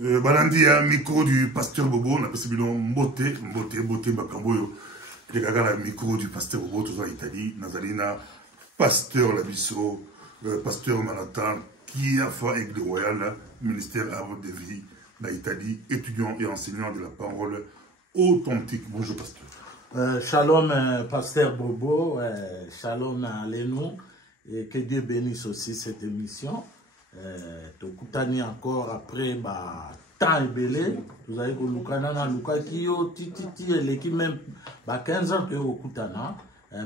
Balandi a micro du pasteur Bobo, on a passé Mbote Bakamboyo. Les gars, la micro du pasteur Bobo, tout ça, Italie, Nazalina, pasteur Labisso, pasteur Manhattan, qui a fait avec le Royal, ministère Arbre de Vie, d'Italie, étudiant et enseignant de la parole authentique. Bonjour, pasteur. Shalom, pasteur Bobo, shalom à Lénou, et que Dieu bénisse aussi cette émission. Tokutani encore après temps belé, vous avez Lukana Luka qui l'équipe même 15 ans que Okutana,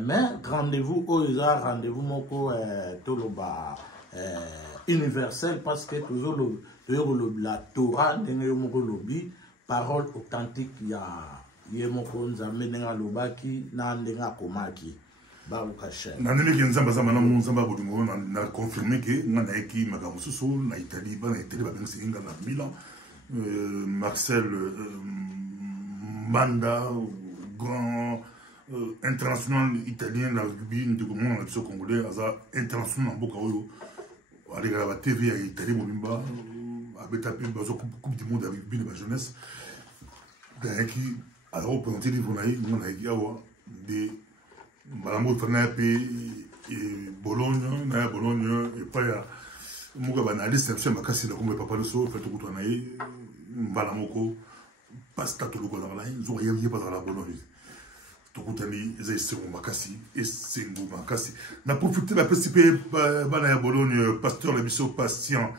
mais rendez-vous rendez-vous moko toloba universel parce que toujours la Torah moko lobi parole authentique ya yemoko nzambe nenga lobaki na ndenga komaki. Je confirmé que Milan, Marcel Manda, grand international italien, la rugby, de congolais, international en Bokaoyo, avec la TV à Italie, avec la Coupe du monde avec rugby de la jeunesse. Alors, on peut entendre des Malambo Fanape et Bologne, et pas ya Muga analyste, c'est ma casse, comme papa le so, fait tout le temps, Malamoko, pasta tout le temps dans la ligne, ils ont pas dans la Bologne. Tout le temps, ils essaient de Makassi, et c'est un Makassi. N'a profité de la participer à Bologne, pasteur, le mission patient,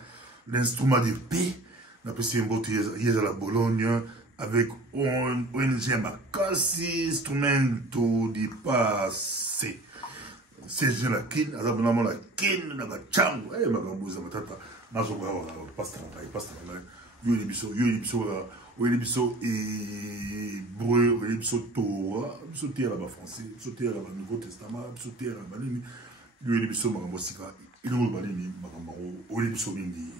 l'instrument de paix, n'a pas essayé de voter à la Bologne. Avec ONG Makassi, instrumento di passé. C'est je la kin, azabonamo la kin, na chango, magambuza matata, nazo kwa pasta, yoni biso et breu, yoni biso Torah, biso tira la français, biso tira la Nouveau Testament, biso tira la balini, yoni biso magambosika, ino balini magambaro, yoni biso bindi.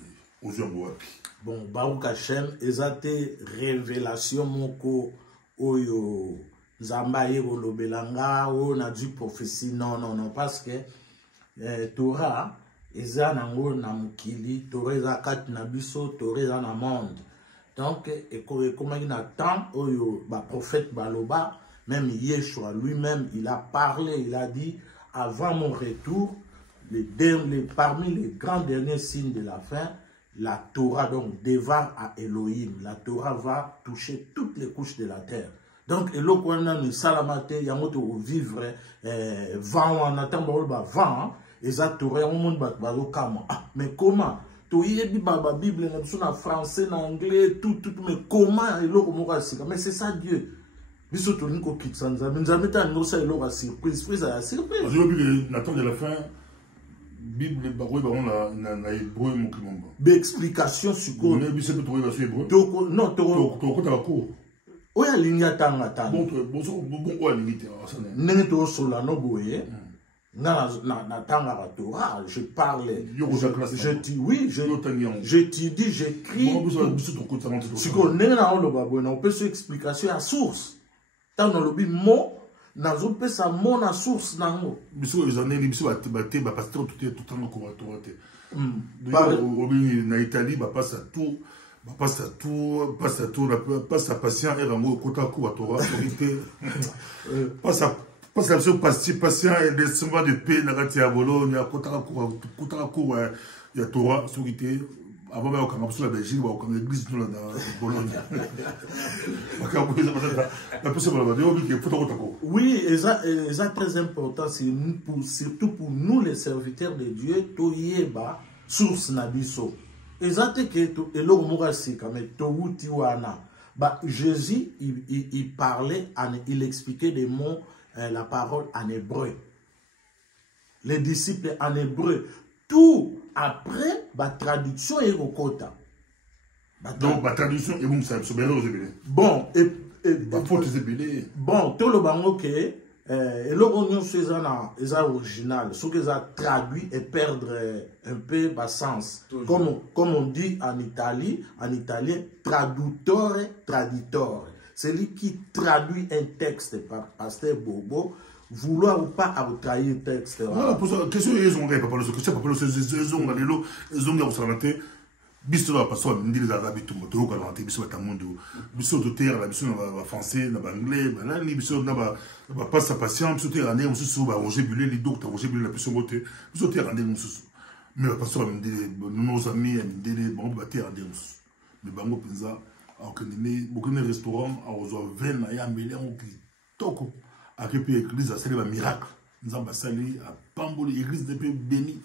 Bon, Baruch Hashem, ezate révélation moko oyo Zambaye Golobelanga, on a dit prophétie, non, parce que Torah, eza nango na mukili, Torah eza kat na biso, Torah eza na monde. Donc, comme il a tant oyo, prophète Baloba, même Yeshua lui-même, il a parlé, il a dit, avant mon retour, parmi les grands derniers signes de la fin, la Torah donc dévare à Elohim. La Torah va toucher toutes les couches de la terre. Donc, Elohim nous salamate, yamoto vivre vent en attendant vent, et ça Torah on monde kama. Mais comment? Tu y la Bible en français, en anglais, tout, mais comment Elohim sika? Mais c'est ça Dieu. Biso to niko kitsanza, mais nzameta ngosa Elohim surprise, la surprise. Je n'attends de la fin. Bible na hébreu mokimomba. Explication sur quoi? Non, to oya linya tanga tanga. Bon quoi limite nene to sola no boye. Na tanga Torah, je parle. Je dis oui, j'étudie, j'écris. Si ko nene na lo babo na on peut se explication à source. Tant dans le bi mot nazo pesa mona source nango biso ezane biso baté ba pasteur tout temps ko batorate na Italie passe à tout passe à patient et rango kota ko batora autorité passe à patient et descendant de paix na kati ya Bologne kota ko ya Torah autorité avant de faire la Belgique, on a l'église dans Bologne. Oui, c'est très important, surtout pour nous les serviteurs de Dieu, Toyeba, source Nabiso. Exactement que Jésus, il parlait, il expliquait des mots, la parole en hébreu. Les disciples en hébreu. Tout après, la traduction est au quota. Donc, la traduction est bon, ça bon, bon, tout le bango que l'original, c'est original. Ce qu'ils ont traduit et perdre un peu le sens. Comme on dit en italien, traduttore, traditore. Celui qui traduit un texte par Pasteur Bobo, vouloir ou pas à trahir le texte. Voilà, pour ça, question ils ont pas parlé de ce que c'est pas parlé de ces ils ont biso la pastor ndile za bitumbo to ka lanté biso batamundo biso to terre la biso na français na anglais na ni biso na ba passe patient biso terre ndé mususu ba Roger Bulé li docteur Roger Bulé la biso moté biso terre ndé mususu mais la pastor ndile nos amis ndile bon ba terre ndé mususu mais bango penza akendini bokene restaurant a ozo vin na ya mbele en kitoko akepi église a célébrer miracle nzamba sali a pamboli église de béni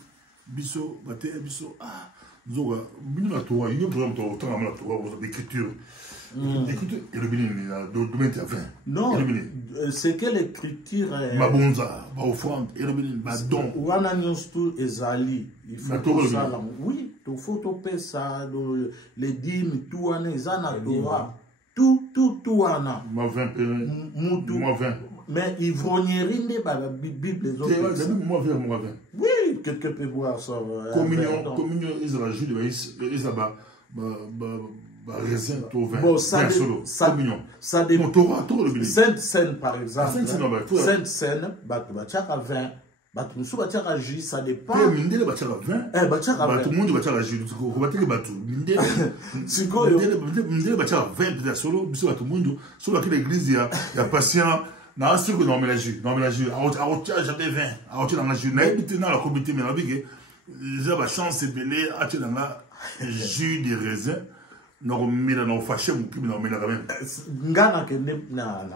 biso ba terre biso Zoga, bien la Torah, il y a par exemple autant la Torah, l'écriture. L'écriture et le bénin, domaine à 20. Non, c'est que l'écriture est. Ma bonza, ma offrande, et le bénin, ma don. Wana nyonstu ezali. Il faut tout ça là. Oui, il faut topé ça, les dîmes, tout wana, ezana Torah. Tout wana. Ma 20, moi 20. Mais il faut n'y rien par la Bible, les autres. C'est moi 20, moi 20. Oui, quelqu'un peut voir ça. Communion, ils ont agi, ils ont raisin, tout vin. Bon, ça dépend. Sainte Seine, par exemple. Sainte Seine, bachaka 20. Batumusu bachaka jus, ça dépend. Mindele bachaka 20. Bachaka 20. Tout le monde bachaka jus. Kobateke batu. Mindele bachaka 20 peut-être solo, biso batu monde, solo à l'église il y a patient. Na sûr que non mélange, a jamais 20. A dans la jus, na habité dans la comité mais la big j'ai la chance belé a dans la jus de raisin. Non mila non fâché mon kibi non mila quand même. Ngana ke na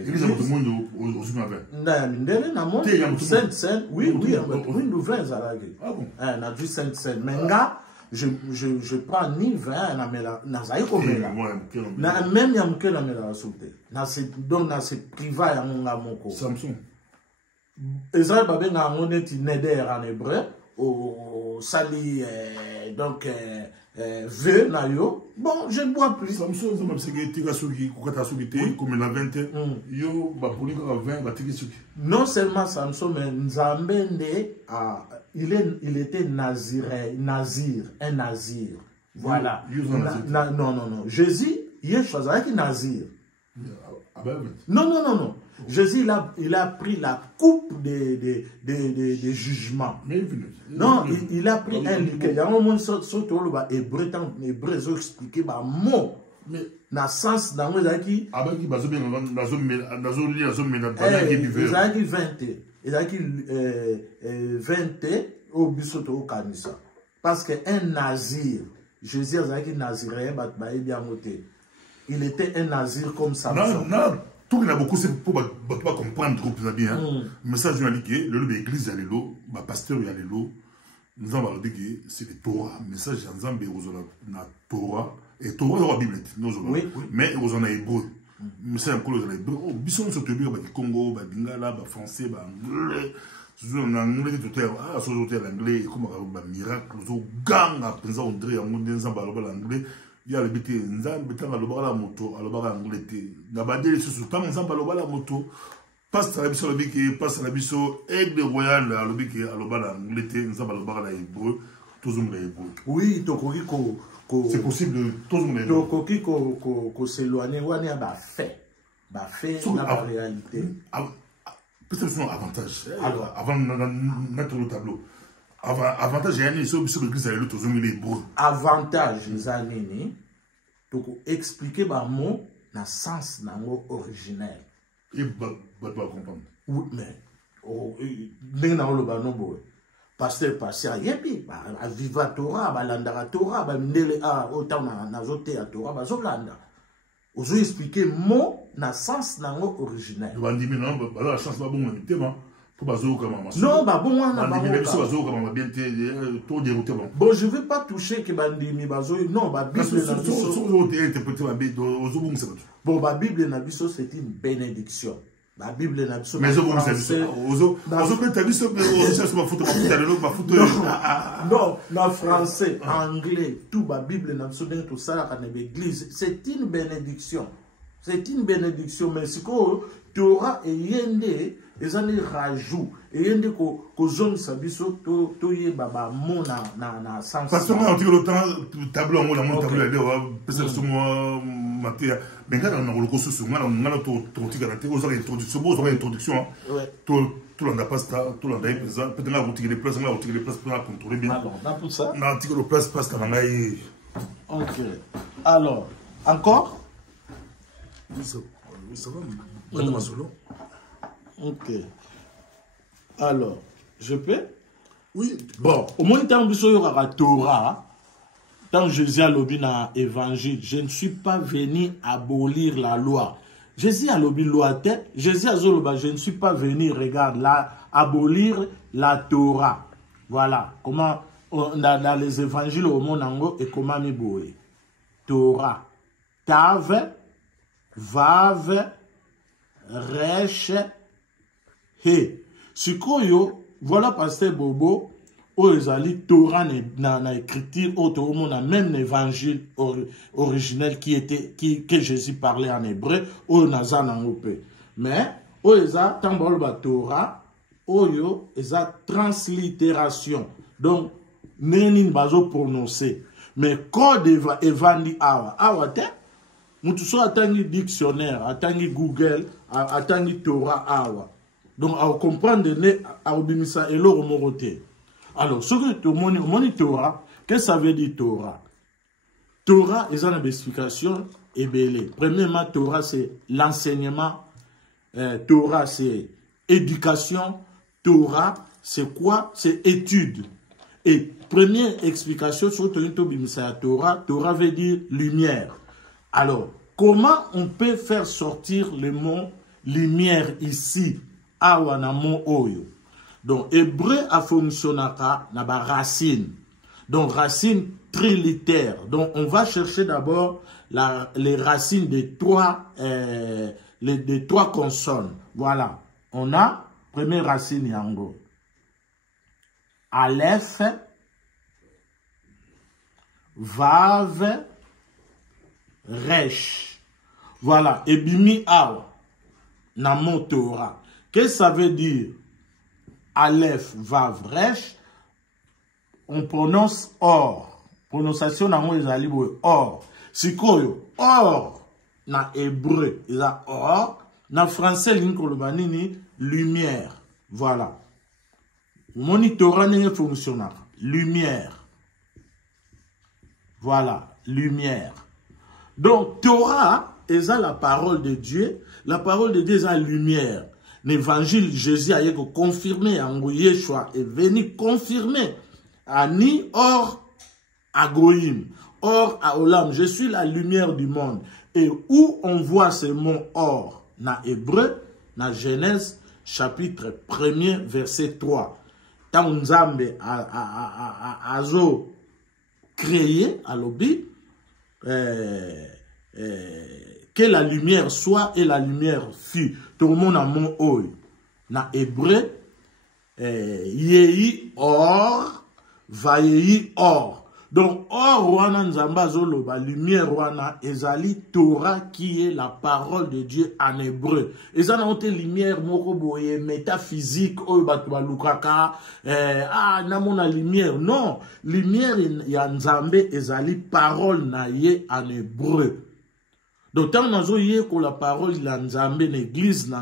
église tout le monde au jour na ndele na monde Sainte Seine, oui, nous 20 zalaki. Ah bon. Na du Sainte Seine, mais nga je prends ni 20 na mela na zaiko mela. Na même ya mukela mela soute. Na c'est donc na c'est privat ya nga moko. Samson. Ezal babe na moneti neder en hébreu au sali donc vœux na yo. Bon, je ne bois plus. Samson, ça m'a dit que tu comme la 20 yo ba pour 20 ba tiki. Non seulement Samson, mais Nzambende il était nazir, un nazir. Voilà. Non. Jésus, il est choisi avec nazir. Non. Jésus, il a pris la coupe des jugements. Non, il a pris un liqueur. Il y a un moment surtout le hébreu, ils ont expliqué par mot. Mais dans le sens dans le qui ils ont 20 au bisoto au kanisa. Parce qu'un nazir, Jésus a dit naziréen, il était un nazir comme ça. Non. Tout le monde a beaucoup, c'est pour comprendre trop bien. Le message de l'église, il y a le pasteur, il y a le nous avons dit que c'est le Torah. Le message de la Torah. Et Torah, c'est la Bible. Mais ils ont hébreu. Le message de l'hébreu. Ils sont sur le Congo, le Bingala, le français, l'anglais. En anglais, tout est l'anglais, comme un miracle. Ils gang à penser au André, l'anglais. Il y a le BT, Nzambe, la moto, anglais. Nabadé, c'est sous temps, Nzambe, la moto. Passe à la biso, passe à la biso, aigle royal, à l'anglais, Nzambe, la hébreu, tous les hébreux. Oui, c'est possible, tous les hébreux. Tokoki, ko s'éloigner, on a fait la réalité. Peut-être que avantage. Avant de mettre le tableau. Avantage, il y a une chose qui est tous les hébreux. Avantage, il expliquer le mot dans le sens originel. Et pas comprendre. Oui, mais pasteur pasteur yebi a viva Torah balandara Torah ba ndele autant na zote à Torah ba zolanda ozo expliquer mot na sens na originel. Bandimi non ba la chance ba bon tema pour bazo comme non ba bon wana ba bazo comme bien tout dérouté bon. Bon, je veux pas toucher que bandimi bazo non ba Bible na biso bon ba Bible na biso c'est une bénédiction. La Bible n'a pas mais non, en français, anglais, tout la Bible n'a pas tout ça dans l'église. C'est une bénédiction. C'est une bénédiction. Mais ce que tu auras et yende, ils ont rajout. Et yende ko zone sabiso to ye baba mon na sens. Parce que on a le temps tableau on a tableau là peut-être sur moi matière mais quand on a le cours sur on a to tika la aux introduction aux introduction to tout le monde a pas ça, tout le monde a pesant. Peut-être là, vous tirez les places, pour contrôler bien. Alors, dans tout ça. Non, tirez les places, parce que ok. Alors, encore? Oui, ça va. Moi, solo. Ok. Alors, je peux? Oui. Bon, au moins, tant que il y aura Torah, tant Jésus a lobby dans l'évangile, je ne suis pas venu abolir la loi. Jésus a lobby loi, Jésus a zoloba, je ne suis pas venu, regarde, là, abolir la Torah. Voilà. Comment, dans les évangiles au monde ango, et comment mi boye. Torah. Tav, Vav, Resh, He. Sikoyo, voilà pasteur Bobo, où ils allaient Torah dans l'écriture, au monde a même l'évangile originel que Jésus parlait en hébreu, où ils ont en européen. Mais, où ils ont tambol ba Torah, où ils ont translittération. Donc, n'en bazo prononcé. Mais code evandi awa te, mutuso atangi dictionnaire, atangi Google, atangi Torah awa. Donc, à comprendre, à obimisa et l'eau moroté. Alors, ce que tu moni Torah, qu'est-ce que ça veut dire Torah? Torah, ils ont une explication et belle. Premièrement, Torah, c'est l'enseignement. Torah, c'est éducation. Torah, c'est quoi? C'est étude. Et première explication sur Torah, Torah veut dire lumière. Alors, comment on peut faire sortir le mot lumière ici? Awanamo oyo. Donc, hébreu a fonctionné na ba racine. Donc, racine trilitère. Donc, on va chercher d'abord les racines des trois consonnes. Voilà. On a première racine yango. Aleph, Vav, Resh. Voilà. Et bimi awa. Namo Torah. Qu'est-ce que ça veut dire? Aleph, Vav, Resh. On prononce or. Prononciation na mo ezali boye or. Sikoyo, or na hébreu, il a or. Na français, l'incolobanini, lumière. Voilà. Monitora n'est fonctionnel. Lumière. Voilà, lumière. Donc, Torah est la parole de Dieu. La parole de Dieu est la lumière. L'évangile, Jésus a confirmé, Yeshua est venu confirmer. Ani or à Goïm, or à Olam. Je suis la lumière du monde. Et où on voit ce mot or, na hébreu, na Genèse, chapitre 1er, verset 3. Tant Nzambe a créé, à l'obi, que la lumière soit et la lumière fut. Tout le monde a mon oeil. Na hébreu, yehi or, va yehi or. Donc, or, wana nzamba zoloba, lumière wana, ezali Torah qui est la parole de Dieu en hébreu. Ezana onte lumière moko boye, métaphysique, oyo batuba lukaka, namona lumière. Non, lumière ya nzambe ezali parole na ye en hébreu. Donc, tant que la parole de Nzambe, l'église,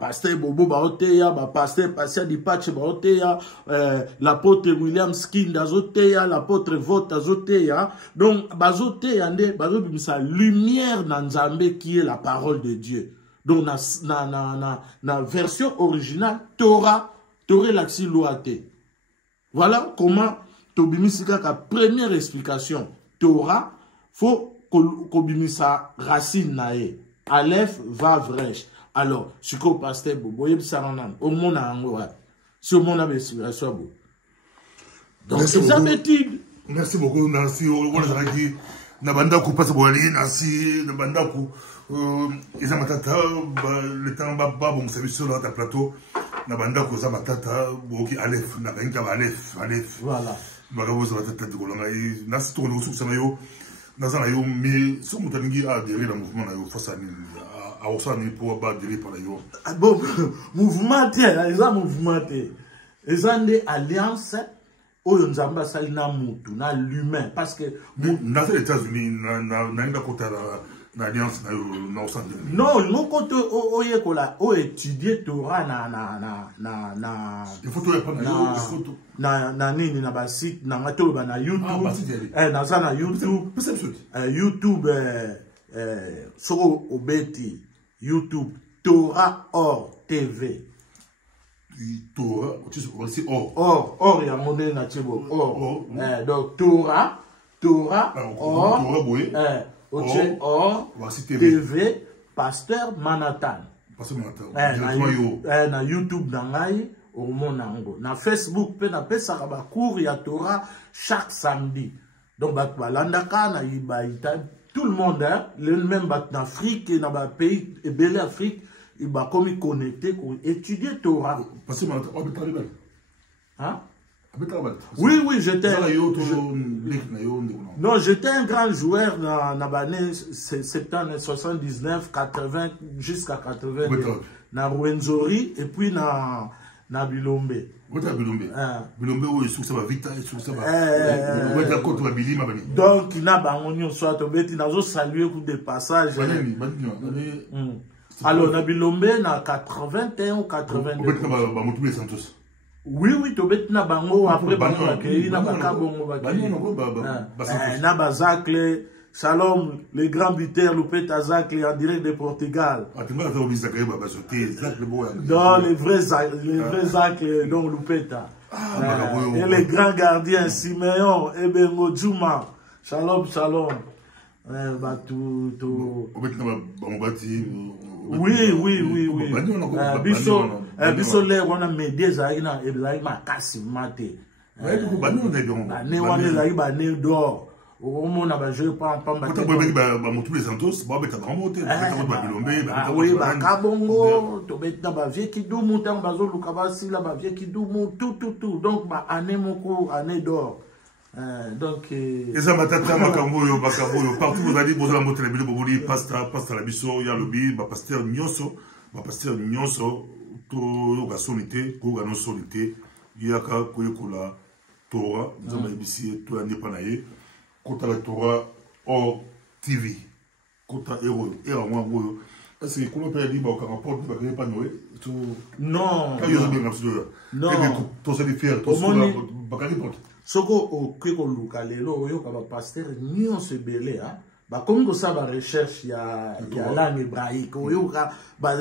pasteur Bobo Baoteya, pasteur Passia Dipache Baoteya, l'apôtre William Skin Dazoteya, l'apôtre Vota Zoteya. Donc, Bazoteya, sa lumière dans Nzambe qui est la parole de Dieu. Donc, na version originale, Torah l'axi loate. Voilà comment Tobimisika, la première explication. Torah, faut Kobimisa racine nae. Aleph, Vav, Resh. Alors, je suis pasteur Bobo, il y a au monde à Angola. Ce monde a explication. Donc, c'est ça l'étude. Merci beaucoup, Nancy. Nabanda ku passe boali, Nancy, Nabanda ku. Matata, le temps baba, bon, service sur notre plateau. Nabanda ku Zamatata, Boki Aleph, Nabenka Aleph. Voilà. Bagabo Zamatata de Golongaï, Nancy, tout le monde sous Samayo. Nazana yo mais si on t'angi a adhérer dans le mouvement na yo face à osani pour pas adhérer par yo. Bon mouvement les mouvement les ande alliance oyo nzamba sali na mutu na l'humain parce que na les États-Unis na inda kota l'alliance na osande. Non, mon côté oyekola o étudier Torah il faut tout apprendre na nini na ba site na ngato ba na YouTube na za na YouTube YouTube soko obeti YouTube Torah Or TV Torah aussi Or ya monde na tibo Or donc Torah Or TV Pasteur Manhattan na YouTube na ngai omona ngo na Facebook pe na pesa ba cours ya Torah chaque samedi donc ba balandaka na ibaita tout le monde le même bat en Afrique et dans ba pays et belle Afrique il va comme connecté pour étudier Torah parce que hein. Oui, j'étais. Non, j'étais un grand joueur dans l'année 70, 79, 80, jusqu'à 80. Dans Rwenzori et puis dans Bilombe. Bilombe, où il se va vite, il se va. Donc, il n'a pas de soit il n'a pas salué pour des passages. Alors, dans Bilombe, dans 81 ou 82. Oui, tu bête na bango après bango accueilli na bakabongo na bazakle Shalom les grands buteurs Lupeta Zakle en direct de Portugal. Dans les vrais Zakle donc Lupeta. Et les grands gardiens Simeon Ebengo Juma. Shalom. Oui. Biso le wana media zaina ma kasi mate. Ne wana zaina ba ne do. Omona ba jeu pa ba motu les Santos, ba beta remonter, ba Bilombe, ba kabongo, to beta ba vie ki du mutan ba zo luka ba sila ba vie ki du mu tout. Donc ba année moko année d'or. Donc et ça matata makambo yo partout vous allez poser la moto la bile boboli pasta la biso ya lobi ba pasteur nyonso to yo ga solité ko ga no solité yaka ko yekola Torah nzamba ibisi to ya nepa na ye kota la Torah Or TV kota ero mwa ngoyo parce que ko pe di ba ka rapport ba ka pas noé to non ka yo bien absolument non to se faire to so ba ka report soko okeko luka lelo oyo ka ba pasteur nyonso ebele ba comme que ça ba recherche ya langue hébraïque oyo ka ba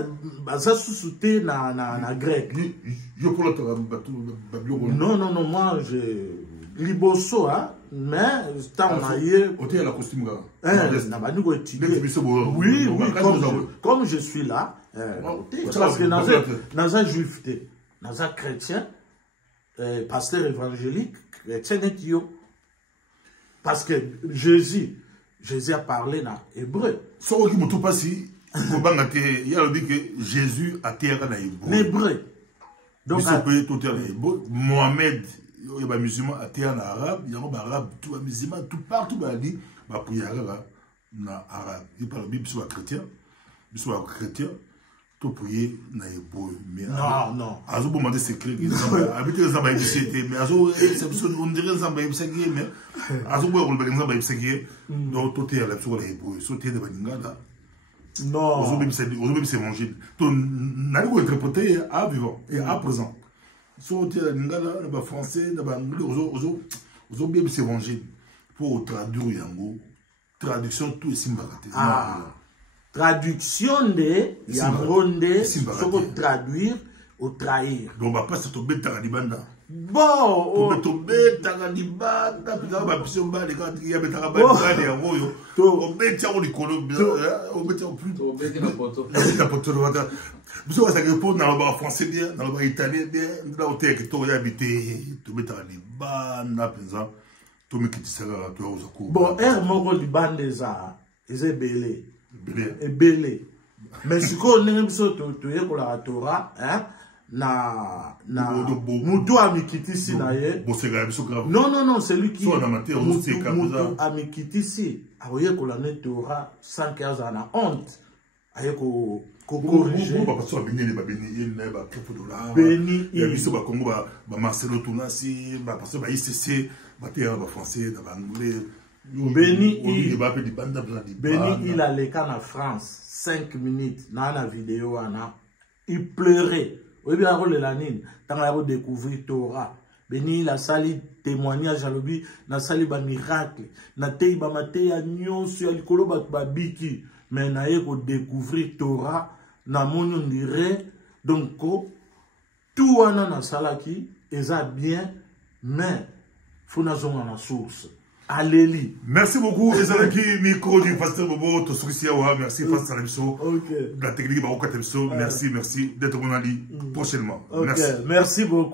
ça sous-souté na grec yo pour la non moi je liboso mais tant maillé côté la costume na ba nous étudier oui comme je suis là parce que dans un juif dans un chrétien pasteur évangélique chrétien parce que Jésus a parlé en hébreu. So qui mutu pasi ko banga te ya lobi que Jésus a terre en hébreu. Donc ça peut tout dire Mohamed il ba musulman a terre en arabe, il y a ba arabe tout musulman tout partout ba dit ba prière na arabe. Il parle Bible sur chrétien tout prier na hébreu mais non azo bo mande secret habiter dans ba ibisete mais azo exception on dirait dans ba ibisete mais azo bo ko ba dans ba ibisete donc tout est à la sur la hébreu sauter de baningala non ozo même c'est manger to na ko interpréter à vivant et à présent sauter la lingala ba français ba anglais ozo bien c'est manger pour traduire yango traduction tout est simbarate traduction de Yamonde, ce qu'on traduire ou trahir. Donc, on va passer au bêta à l'ibanda. Bon, au bêta à l'ibanda, puis on va passer au bas, les gars, il y a bêta à l'ibanda, et en gros, au bêta au Colombie, au bêta au plus. Au bêta à poto. La poto, vous savez, ça répond dans le français bien, dans le italien bien, dans le texte, tu as habité, tu bêta à l'ibanda, puis ça, tu me quittes ça, tu as aux accords. Bon, Moko l'ibanda, c'est belé. Belé. Mais si on est pour la Torah, na mutu amikitisi na ye. Non, c'est lui qui mutu amikitisi. Aoye ko la Torah 115 ans na honte. Aye ko corriger. Ba paso abini le babini ne ba kepo dola. Beni ya biso ba Congo ba Marcelo Tunasi, ba paso ba ICC, ba te ba français, ba anglais. Beni il allait en France 5 minutes dans la vidéo il pleurait. Oui bien le lanine tant découvrir Torah. Beni il a sali témoignage à l'obi na sali ba miracle na tei ba maté a nyonso ya likolo ba biki mais na yeko découvrir Torah na moni on dirait donc tout wana na salaki eza bien mais faut na zonga na source. Alléluia. Merci beaucoup. Ezalaki micro du pasteur Bobo Tosukisiawa. Merci pasteur Salamso. La technique Baroka Temso. Merci d'être mon ami prochainement. Merci beaucoup.